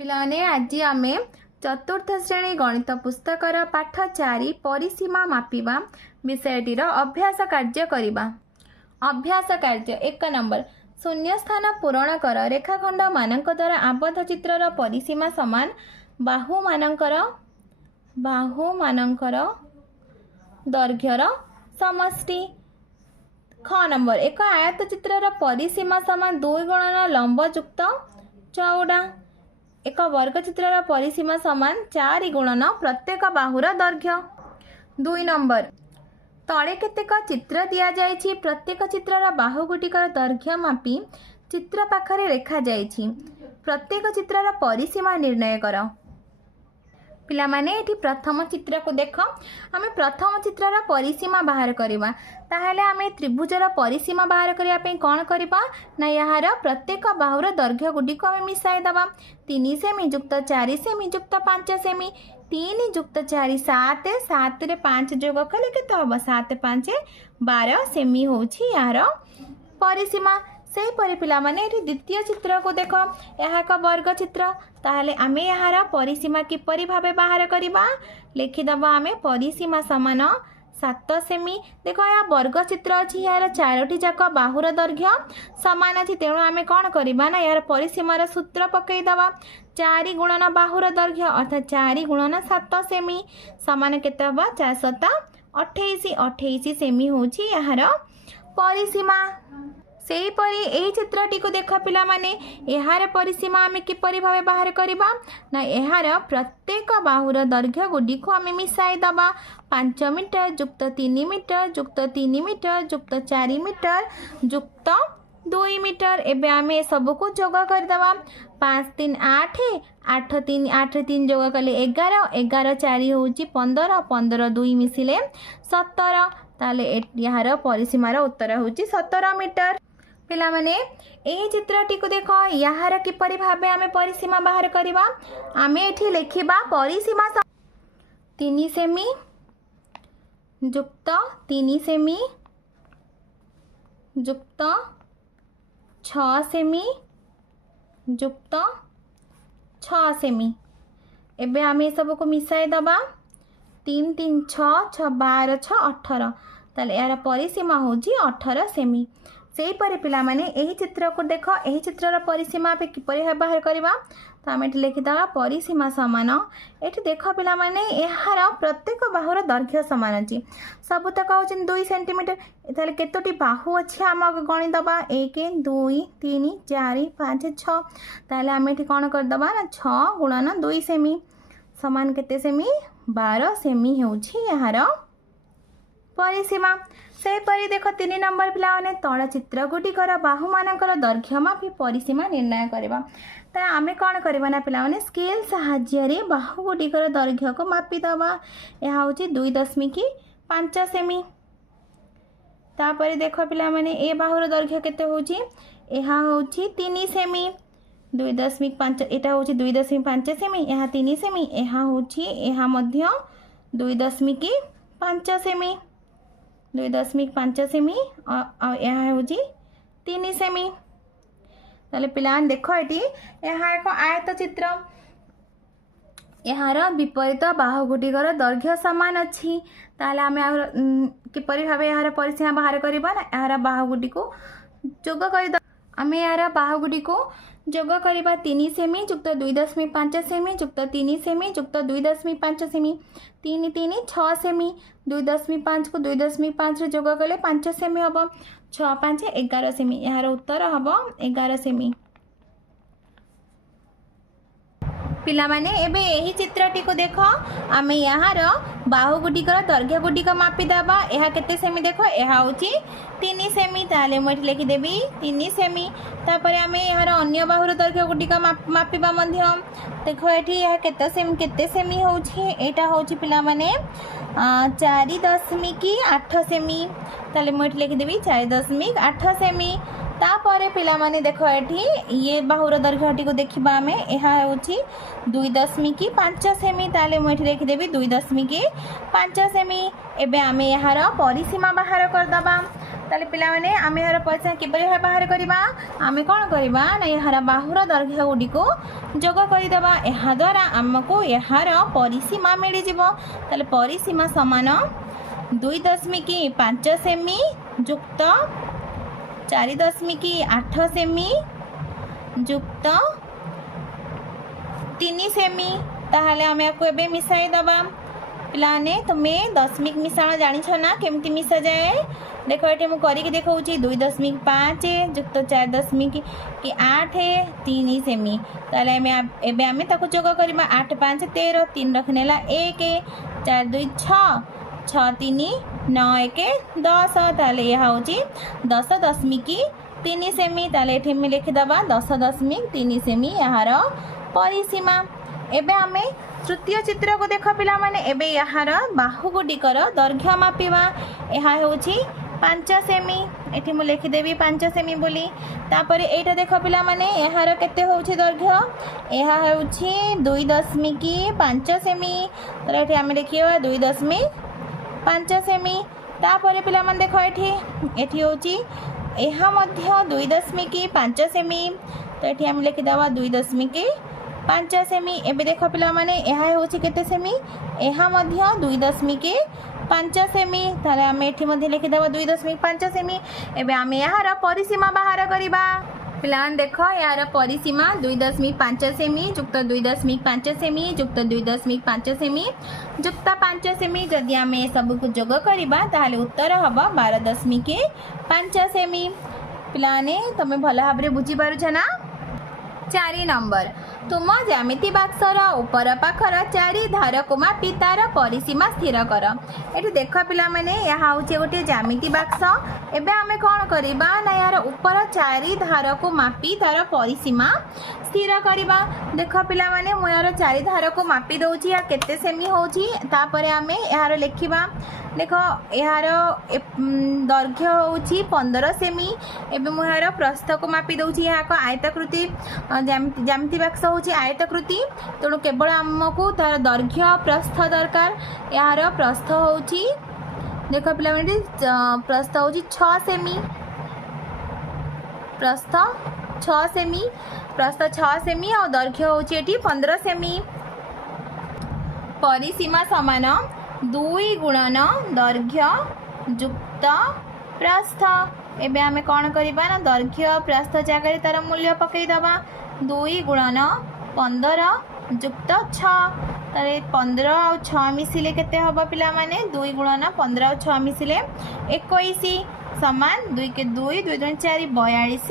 पिलाने आज आम चतुर्थ श्रेणी गणित पुस्तकर पाठ 4 परिसीमा मापिबा विषयटीर अभ्यास कार्य करिबा। अभ्यास कार्य 1 नंबर शून्य स्थान पूरण कर। रेखाखंड मानक द्वारा आबद्ध चित्रर परिसीमा समान बाहु मानकर दैर्घ्यर समष्टि। ख नंबर एक आयत चित्रर परिसीमा समान 2 गुणन लंब युक्त चौड़ा। एक वर्ग चित्रर परिसीमा समान 4 गुणन प्रत्येक बाहुर दैर्घ्य। 2 नंबर तले केतेक चित्र दिया जायछि। प्रत्येक चित्रर बाहु गुटिकर दैर्घ्य मापी चित्र पाखरे रेखा जायछि। प्रत्येक चित्रर परिसीमा निर्णय कर। पिला माने एठी प्रथम चित्र को देख। आम प्रथम चित्रर परिसीमा बाहर करवा। ताहले आम त्रिभुजर परिसीमा बाहर करने कौन करवा ना यार प्रत्येक बाहुर दैर्घ्य गुडी को आम मिसाई दबा। 3 सेमी युक्त 4 सेमी युक्त 5 सेमी। 3 युक्त 4 7 7 रे 5 जोग कले केते हम 7 5 12 सेमी होछि यार परिसीमा। से परि पिला माने एठी द्वितीय चित्र को देख। यह एक वर्ग चित्र। ताहले आमे यार परिसीमा किपरि भाबे बाहर करबा। लिखिदबा आमे परिसीमा समान 7 सेमी। देखो या वर्ग चित्र अछि। यार 4टी जाक बाहुर दैर्घ्य समान अछि। तेणु आमे कोन करबा ना यार परिसीमार सूत्र पकई दबा। 4 गुणन बाहुर दैर्घ्य अर्थात 4 गुणन 7 सेमी समान केते हबा 4 7 28। 28 सेमी होछि यार परिसीमा। सेहीपरि यही चित्रटी को देख पिला माने यार परिसीमा आम किपरि भावे बाहर करबा ना यार प्रत्येक बाहुर दैर्घ्य गुडी को आम मिसाई दबा। 5 मीटर युक्त 3 मीटर युक्त 3 मीटर युक्त 4 मीटर युक्त 2 मीटर। एबे आम सब को जोग कर दबा। 5 3 8 8 3 जोग कले 11 11 4 होची 15 15 2 मिसिले 17। ताले यार परिसीमार उत्तर होची 17 मीटर। पिला माने एही चित्रटी को देख। यार किपरि भाबे आमे परिसीमा बाहर करबा। आमे एठी लेखिबा परिसीमा 3 सेमी युक्त 3 सेमी युक्त 6 सेमी युक्त 6 सेमी। एबे आमे सब को मिसाई दबा। 3 3 6 6 12 6 18। ताले यार परिसीमा होची 18 सेमी। से परे पिला माने एही चित्र को देख। एही चित्रर परिसीमा पे किपरि बाहर करबा। तो आम एठी लिखिदबा परिसीमा समान। एठी देख पिला माने एहार प्रत्येक बाहुर दैर्घ्य समान अछि। सबतक होछि 2 सेंटीमीटर। ताले केतोटी बाहु अछि हम गणि दबा। 1 2 3 4 5 6। ताले आम एठी कोन कर दबा ना 6 गुणन 2 सेमी समान केते सेमी 12 सेमी होछि एहार परिसीमा। से परि देख 3 नंबर पिला माने तळ चित्र गुटिकर बाहु मानकर दैर्घ्य मापी परिसीमा निर्णय करबा। ता आमे कोन करबा ना पिला माने स्केल सहाय्य रे बाहु गुटिकर दैर्घ्य को मापी दबा। एहा होची 2.5 सेमी। ता परि देख पिला माने ए बाहुर दैर्घ्य केते होची एहा होची 3 सेमी। 2.5 एटा होची 2.5 सेमी। एहा 3 सेमी। एहा होची एहा मध्य 2.5 सेमी। 2.5 सेमी यह हूँ 3 सेमी। ताले पिलान देख ये यहाँ एक आयत चित्र। यार विपरीत बाहु गुटिकर दैर्घ्य समान अच्छी। ताले आम किपरि भाबे यार परिसीमा बाहर करबा ना यार बाहु गुटी को जोग कर। आम यार बाहु गुटी को जोग करबा। 3 सेमी युक्त 2.5 सेमी युक्त 3 सेमी युक्त 2.5 सेमी। 3 3 6 सेमी। 2.5 को 2.5 रे जोग कले 5 सेमी हम। 6 5 11 सेमी। यार उत्तर हम 11 सेमी। पिला माने एबे एही चित्रटी को देख। आमे यार बाहु गुटिकर दैर्घ्य गुटिक मापी दबा। एहा केते सेमी देख। एहा होची 3 सेमी। ताले म एठी लिखि देबी 3 सेमी। तापरे आमे यार अन्य बाहुर दैर्घ्य गुटिक मापिबा मध्य। देखो एठी एहा केते सेमी होची। एटा होची पिला माने 4.8 सेमी। ताले म एठी लिखि देबी 4.8 सेमी। तापर पिलामाने देख एठी ये बाहुर दर्घ्यटी को देखा आम यह हूँ 2.5 सेमी ताले मुझे लिखिदेवी 2.5 सेमी। एबे आम यार परिसीमा बाहर करदबा ताले पिलामाने आम यार परिसीमा किपरि बाहर करबा आम कौन करबा ना यार बाहुर दर्घ्य गुडी को जोग करदेबा यह द्वारा आमको यार परिसीमा मिल जिवो। ताले परिसीमा समान 2.5 सेमी जुक्त 4.8 सेमी जुक्त 3 सेमी। ताहले आम या मिसाई दबा पिलाने तुम्हें दशमिक मिश्रण जानिछ ना केमती मिसा जाए। देख ये मुझे करके देखा 2.5 जुक्त 4.8 3 सेमी। ताले एबे आमे ताको जोग करबा 8 5 13 3 रखनेला 1 4 2 6 6 3 9 1 10 ताले यह हूँ 10.3 सेमी। ताले एठी में लिखिदबा 10.3 सेमी यार परिसीमा। एबे आमे तृतीय चित्र को देख पिला माने एबे यार बाहु गुडिकर दैर्घ्य मापिबा यह हूँ 5 सेमी। एठी मु लिखिदेवी 5 सेमी बोली। तापर एटा देख पिला माने यार केते होउछि दैर्घ्य यह होउछि 2.5 सेमी। तो एठी आमे लिखिबा 2.5 सेमी। तापर पिला माने देख एठी होउछि यह मध्य 2.5 सेमी। तो एठी आमे लिखिदबा 2.5 सेमी। एबे देख पिला माने यह होउछि केते सेमी यह मध्य 2.5 सेमी। ताले आमे एठी मध्ये लिखिदबा 2.5 सेमी। एबे आमे यार परिसीमा बाहर करिबा पिलान देख यार परिसीमा 2.5 सेमी जुक्त 2.5 सेमी जुक्त 2.5 सेमी जुक्त 5 सेमी। जदि आम सब को जोग करवा ताहले उत्तर हम 12.5 सेमी। पिलाने तुम भल भाव में बुझीपारुछ ना। 4 नंबर तुम ज्यामिति बाक्सर उपर पाखर 4 धार को मापी तार परिसीमा स्थिर कर। ये देख पिला माने यह हूँ गोटे ज्यामिति बाक्स। एबे आमे कौन करबा ना यार ऊपर 4 धार को मापी तार परिसीमा स्थिर करबा। देख पिला माने मु यार 4 धार को मापी दउची या केते सेमी होउची तापरे आमे यार लेखिबा। देख यार दैर्घ्य होउची 15 सेमी। एबे मु यार प्रस्थ को मापी दउची या को आयताकृति ज्यामिति बाक्स होउची आयताकृति तेणु केवल आमको तार दैर्घ्य प्रस्थ दरकार। यार प्रस्थ होउची देख पिला माने प्रस्थ होउची 6 सेमी। प्रस्थ 6 सेमी प्रस्थ 6 सेमी और दैर्घ्य होउची एटी 15 सेमी। परिसीमा समान 2 गुणन दैर्घ्य जुक्त प्रस्थ। एबे आमे कौन करबा ना दैर्घ्य प्रस्थ जगह तार मूल्य पकई दबा 2 गुणन 15 जुक्त 6। तारे 15 और 6 मिसिले केते हबा पिला माने 2 गुणन 15 और 6 मिसिले 21 समान 2 के 2 2 2 4 42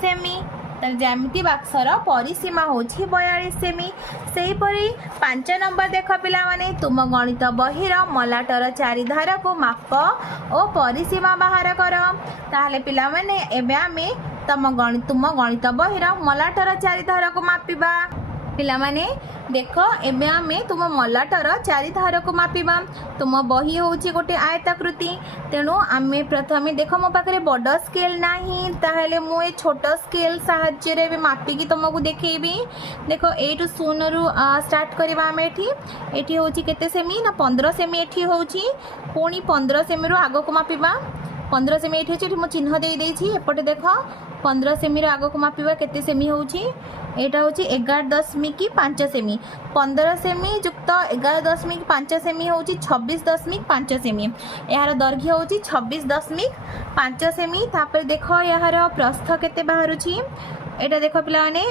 सेमी। ज्यामिति बाक्सर परिसीमा होछि 42 सेमी। सेहीपरि 5 नंबर देख पिला माने तुम गणित बहिर मलाटर 4 धार को माप और परिसीमा बाहर कर। ताहले पिला माने एबे आमे तुम गणित बहिर मलाटर 4 धार को मापिबा। पिला माने देख एबे आमे तुम मलाटर 4 धार को मापिबा। तुम बही होछि गोटे आयताकृति तेणु आमे प्रथमे देख मो पाखरे बड़ स्केल नाही ताहले मु ए छोट स्केल साहाय्य रे मापिकी तुमको देखैबी। देख 8 0 रु स्टार्ट करबा आमे एठी होछि केते सेमी ना 15 सेमी एठी होछि पुणी 15 सेमी रु आगो को मापिबा। 15 सेमी एठी होछि मु चिन्ह देई देछि एपटे देख 15 सेमी रु आगो को मापिबा केते सेमी होछि एटा होछि 11.5 सेमी। 15 सेमी जुक्त 11.5 सेमी होछि 26.5 सेमी। यार दैर्घ्य होछि 26.5 सेमी। तापर देख यार प्रस्थ केते बाहरुछि एटा देख पिला माने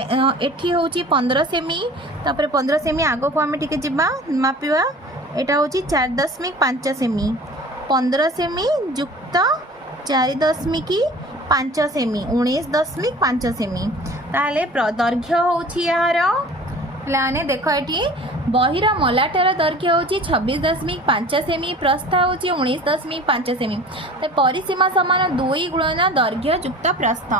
एठी होछि 15 सेमी। तापर 15 सेमी आगो को आमे टिके जिबा मापिबा एटा होछि 4.5 सेमी। 15 सेमी जुक्त 4.5 सेमी 19.5 सेमी। ताहले दैर्घ्य होछि यार ପିଲାମାନେ ଦେଖ ଏଠି ବହିର ମଲାଟର ଦୈର୍ଘ୍ୟ ହେଉଛି 26.5 ସେମି, ପ୍ରସ୍ଥ ହେଉଛି 19.5 ସେମି। ତ ପରିସୀମା ସମାନ 2 ଗୁଣନ ଦୈର୍ଘ୍ୟ ଯୁକ୍ତ ପ୍ରସ୍ଥ।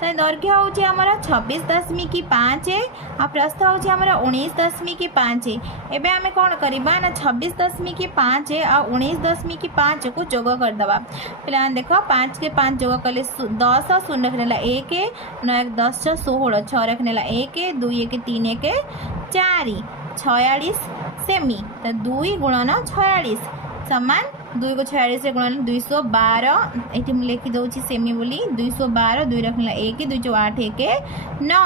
ତ ଦୈର୍ଘ୍ୟ ହେଉଛି ଆମର 26.5 ଆଉ ପ୍ରସ୍ଥ ହେଉଛି ଆମର 19.5। ଏବେ ଆମେ କ'ଣ କରିବା ନା 26.5 ଆଉ 19.5 କୁ ଯୋଗ କରିଦେବା। ପିଲାମାନେ ଦେଖ 5 ରେ 5 ଯୋଗ କଲେ 10, 0 ରଖିନେଲା 1, 9 10 16, 6 ରଖିନେଲା 1, 2 1 3 1 4, 46 ସେମି। ତ 2 ଗୁଣନ 46 ସମାନ 2 को 46 गुणन 212। ये मुझे लिखि दूसरी सेमी बोली 212, 2 रखला 1, 2 जो 8 1 9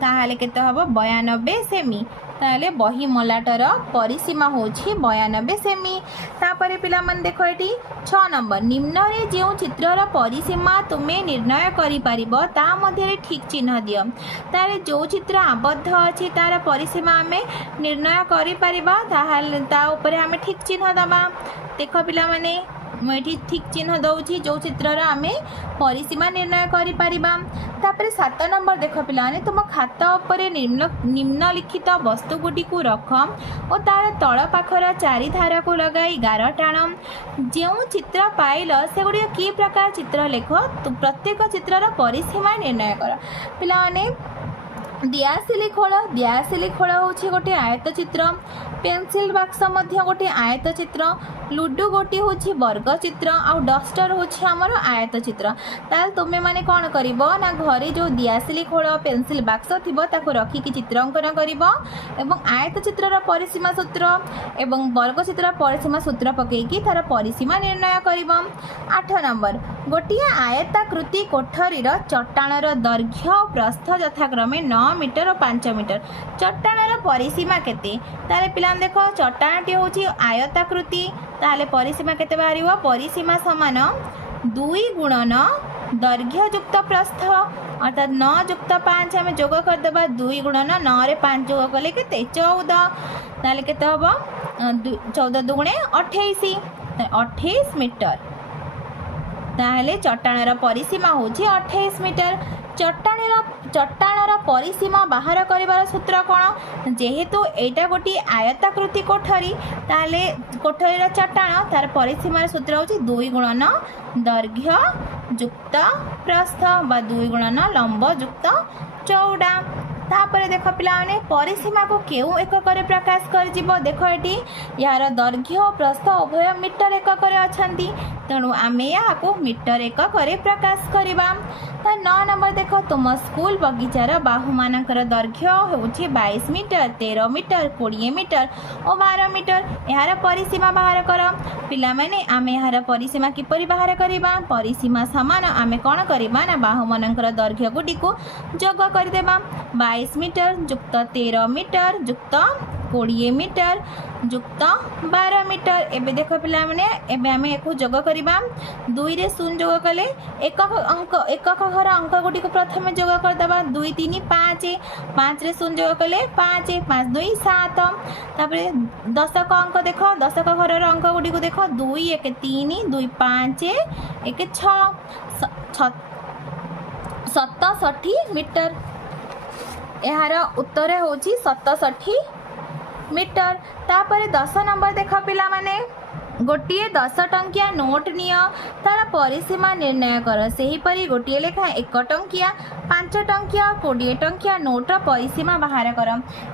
ताहले केते हबो 92 सेमी। ताहले बही मलाटर परिसीमा होछि 92 सेमी। तापरे पिला मन देखो एटी 6 नंबर निम्न रे जेउ चित्रर परिसीमा तुमे निर्णय करि परिबो ता मध्ये ठीक चिन्ह दियो। तारे जो चित्र आबद्ध अछि तार परिसीमा हमें निर्णय करि परिबा ताहले ता ऊपर हमें ठीक चिन्ह दबा। देखो पिला माने मुझे ठीक चिन्ह दौची जो चित्रर आम परिसीमा निर्णय करें। 7 नंबर देख पाने तुम खाता उपर निम्नलिखित वस्तुगुड़ी को रख और तार तल पाखर 4 धारा को लगाई गार टाण। जो चित्र पाइल से गुड़ कि प्रकार चित्र लेख प्रत्येक चित्रर परिसीमा निर्णय कर। पिलाने दियासिली खोल हूँ गोटे आयत चित्र, पेंसिल बाक्स गोटे आयत चित्र, लुडो गोटे हूँ वर्ग चित्र आउ डस्टर हूँ आमर आयत चित्र। ताल तुम्हें माने कौन कर ना घरे जो दियासिली खोल पेंसिल बाक्स थी रखिकी चित्र अंकन कर आयत चित्रर परिसीमा सूत्र एवं वर्ग चित्र परिसीमा सूत्र पकईकी तार परिसीमा निर्णय कर। 8 नंबर गोटे आयताकृति कोठरीर चट्टाणर दैर्घ्य प्रस्थ यथाक्रमे 9 मीटर और 5 मीटर। चट्टाणर परिसीमा केते ताले पिला देख चट्टाणटी होची आयताकृति ताले परिसीमा केते बाहरिबो परिसीमा समान 2 गुणन दैर्घ्य युक्त प्रस्थ अर्थात 9 युक्त 5 आम जोग करदेबा 2 गुणन 9 रे 5 जोग कले केते 14 ताले केते हबो 14 दुगुणे 28 28 मीटर। ताहले चट्टाणर परिसीमा होची 28 मीटर। चट्टाणर परिसीमा बाहर करिवार सूत्र कौन जेहेतु एटा गोटी आयताकृति कोठरी ताले कोठरीर चट्टाण तार परिसीमार सूत्र होची 2 गुणन दैर्घ्य युक्त प्रस्थ बा 2 गुणन लंब युक्त चौड़ा। तापर देख पिलाने परिसीमा को केउ एकक प्रकाश कर देख ये यार दैर्घ्य और प्रस्थ उभय मीटर एकक अच्छी तेणु आम या मीटर एकक प्रकाश करवा। 9 नंबर देख तुम स्कूल बगीचार बाहु मानकर दैर्घ्य हूँ 22 मीटर 13 मीटर 20 मीटर और 12 मीटर। यार परिसीमा बाहर कर पिला माने आम यार परिसीमा किपरि बाहर करवा परिसीमा समान आम कौन करवा ना बाहु मानकर दैर्घ्य गुडी को जोग करदेबा 22 मीटर युक्त 13 मीटर युक्त 20 मीटर युक्त 12 मीटर। एबे देख पिला माने एबे आमे एको जोग करबा 2 रे 0 जोग कले एकक घर अंक गुडी को प्रथमे जोग कर दबा 2 3 5 5 रे 0 जोग कले 5 5 2 7 तापरे दशक अंक देख दशक घर अंक गुडी को देख 2 1 3 2 5 1 6 67 मीटर। यार उत्तर होची 67 मीटर। तापर 10 नंबर देख पिला माने गोटे 10 टंकिया नोट निय तार परिसीमा निर्णय कर। सेहीपरि गोटे लेखा 1 टंकिया 5 टंकिया 20 टंकिया नोटर परिसीमा बाहर कर।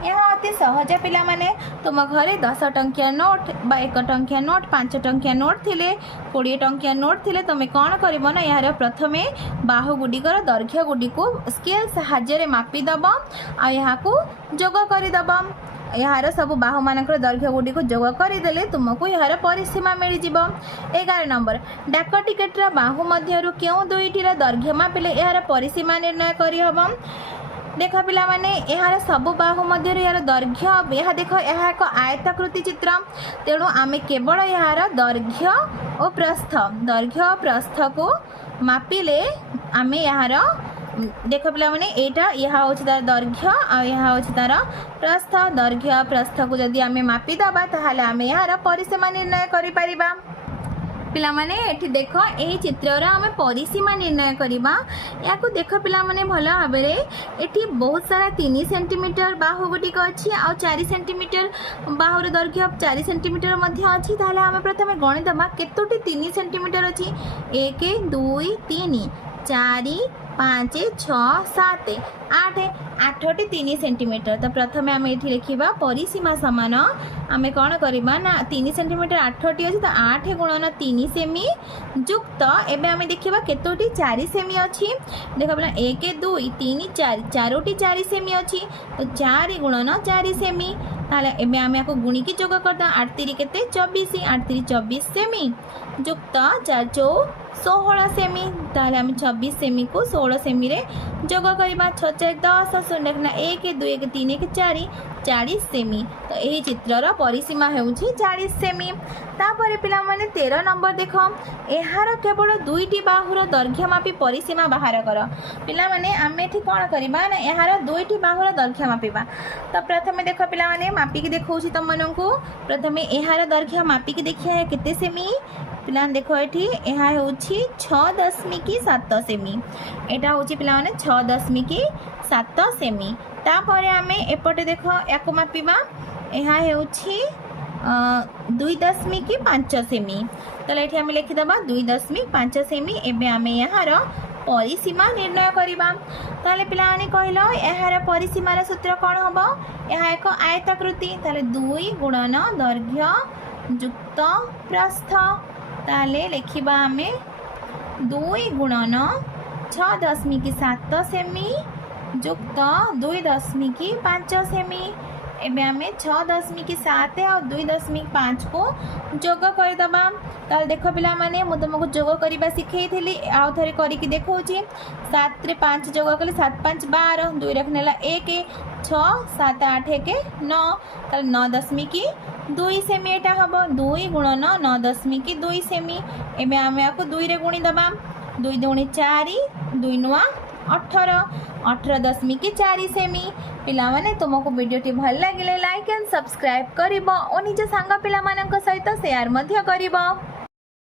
यह अति सहज पिला माने तुम घरे 10 टंकिया नोट बा 1 टंकिया नोट 5 टंकिया नोट थिले 20 टंकिया नोट थिले तुम कौन कर ना यार प्रथमे बाहु गुडिकर दैर्घ्य गुडी को स्केल साहाय्य मापी दब आ यहाँ जोग करदब। यार सब बाहु मानकर दैर्घ्य गुडी को जोग करदेले तुमको यार परिसीमा मिल जिवो। 11 नंबर डाक टिकेटर बाहु मध्यरु केउ दुईटीर दैर्घ्य मापिले यार परिसीमा निर्णय करि हबो। देख पिला माने यार सब बाहु मध्यरु यार दैर्घ्य यह देख यह एक आयताकृति चित्र तेणु आमे केवल यार दैर्घ्य और प्रस्थ को मापिले आमे यार देख पिला माने एटा यह होछि तार दैर्घ्य आ यह होछि तार प्रस्थ दैर्घ्य प्रस्थ को जदि आमे मापी दबा ताहाले आमे यार परिसीमा निर्णय करि परिबा। पिला माने एठी देख यही चित्र आम परिसीमा निर्णय करवा या देख पिला माने भल भाव एठी बहुत सारा 3 सेंटीमीटर बाहु गुटिक अच्छी आ 4 सेंटीमीटर बाहुर दैर्घ्य 4 सेंटीमीटर अच्छी ताहले आम प्रथम गणिदमा केतोटी 3 सेंटीमीटर अच्छी 1 2 3 4 5 6 7 8 8टी 3 सेंटीमीटर। तो प्रथम आम ये लिखा परिसीमा सामान आम कौन करवा ना 3 सेंटीमीटर 8टी अच्छी तो 8 गुणन 3 सेमी युक्त एवं आम देखा केतोटी 4 सेमी अच्छी देख बोला 1 2 3 4 4टी 4 सेमी अच्छी तो 4 गुणन 4 सेमी ताले एबे आम या गुणिकी जोग करदा 8 3 केते 24 8 3 24 सेमी युक्त 4 4 16 सेमी ताले आम 26 सेमी को 16 सेमी रे जोग करबा 6 4 10 शून्य 1 2 1 3 1 4 40 सेमी। तो यही चित्रर परिसीमा होउछि 40 सेमी। तापर पिला माने 13 नंबर देख एहार केवल 2टी बाहुर दैर्घ्य मापी परिसीमा बाहर कर। पिला माने आम एठी कोन करबा ना एहार 2टी बाहुर दैर्घ्य मापिबा। तो प्रथमे देख पिला माने मापिकी देखौछि तम मनकु प्रथमे एहार दैर्घ्य मापिकी देखिया केते सेमी पिला देख ये यह हूँ 6.7 सेमी एटा हूँ पिला 6.7 सेमी। तापर आम एपटे देख या मापिबा यह हूँ 2.5 सेमी तो ये आम लिखिदबा 2.5 सेमी एवं आम यार परिसीमा निर्णय करवा। ताले पिलाने कहल यार परिसीमार सूत्र कौन हम यह एक आयताकृति 2 गुणन दैर्घ्य युक्त प्रस्थ ताले लिखिबा आमे 2 गुणन 6.7 सेमी युक्त 2.5 सेमी एबे आमे 6.7 और 2.5 को जोग करदबा। ताल देख पिला माने मु तुमको जोग करबा सिखै थिली आउ थरे करी की देखौची 7 रे 5 जोग कले 7 5 12 2 रखनेला 1 6 7 8 1 9 ताल 9.2 सेमी एटा हबो 2 गुणन 9.2 सेमी एबे आमे आको 2 रे गुणी दबा 2 दूनी 4 2 नुआ 18 18.4 सेमी। पिला माने तुमको वीडियोटी भल लगे लाइक एंड सब्सक्राइब करिबो और निज सांग पिला मानक सहित शेयर मध्य करिबो।